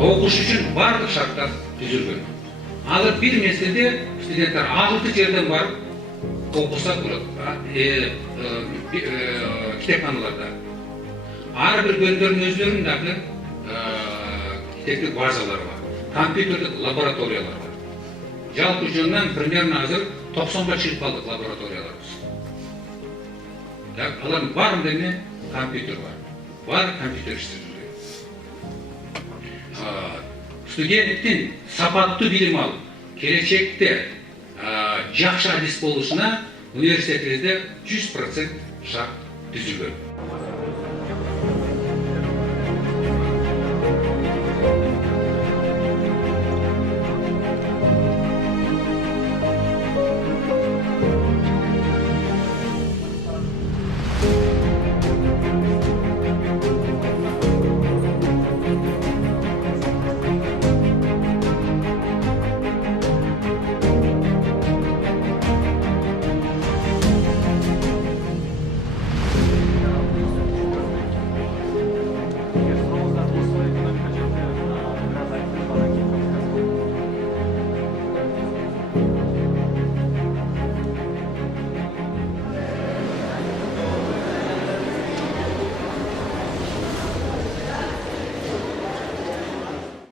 Okuş üçün bardық şartlar түзілген. Алып bir мезгілде студенттер ағылты жерден барып оқыса болады кітапханаларда. Әрбір бөлімдердің өздерінің дағы кітаптық базалары бар, компьютерлік лабораториялар бар. Жалпы жөннен примерно азыр 90-ға шығып қалдық лабораторияларымыз. Алардың бәрінде компьютер бар компьютер істеп жүрген. Студенттің сапатты білім алып, келешекте жақсы әдіс болушына университетімізде 100% шарт түзілген.